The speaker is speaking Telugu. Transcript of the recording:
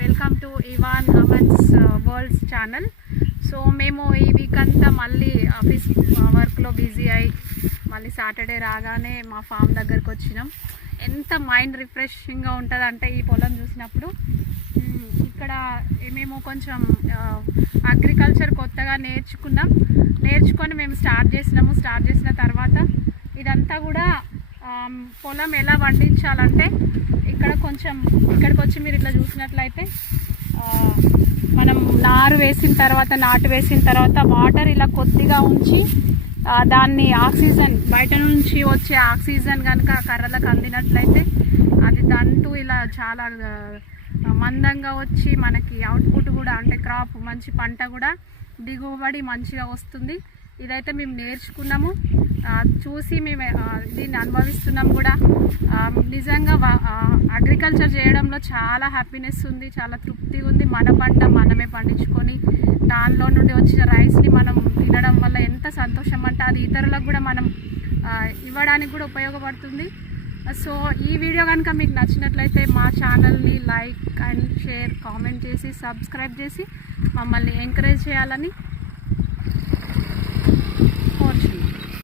Welcome to Ivan Aman's worlds channel. So మేము ఈ వీక్ అంతా మళ్ళీ ఆఫీస్ వర్క్లో బిజీ అయ్యి మళ్ళీ సాటర్డే రాగానే మా ఫామ్ దగ్గరకు వచ్చినాం. ఎంత మైండ్ రిఫ్రెషింగ్గా ఉంటుందంటే ఈ పొలం చూసినప్పుడు. ఇక్కడ మేము కొంచెం అగ్రికల్చర్ కొత్తగా నేర్చుకొని మేము స్టార్ట్ చేసిన తర్వాత ఇదంతా కూడా పొలం ఎలా పండించాలంటే ఇక్కడికి వచ్చి మీరు ఇట్లా చూసినట్లయితే మనం నాటు వేసిన తర్వాత వాటర్ ఇలా కొద్దిగా ఉంచి దాన్ని ఆక్సిజన్ బయట నుంచి వచ్చే ఆక్సిజన్ కనుక కర్రలకు అందినట్లయితే అది దంటూ ఇలా చాలా మందంగా వచ్చి మనకి అవుట్పుట్ కూడా అంటే క్రాప్ మంచి పంట కూడా దిగుబడి మంచిగా వస్తుంది. ఇదైతే మేము నేర్చుకున్నాము, చూసి మేము దీన్ని అనుభవిస్తున్నాం కూడా. నిజంగా అగ్రికల్చర్ చేయడంలో చాలా హ్యాపీనెస్ ఉంది, చాలా తృప్తిగా ఉంది. మన పంట మనమే పండించుకొని దానిలో నుండి వచ్చిన రైస్ని మనం తినడం వల్ల ఎంత సంతోషం అంటే అది ఇతరులకు కూడా మనం ఇవ్వడానికి కూడా ఉపయోగపడుతుంది. సో ఈ వీడియో కనుక మీకు నచ్చినట్లయితే మా ఛానల్ని లైక్ అండ్ షేర్ కామెంట్ చేసి సబ్స్క్రైబ్ చేసి మమ్మల్ని ఎంకరేజ్ చేయాలని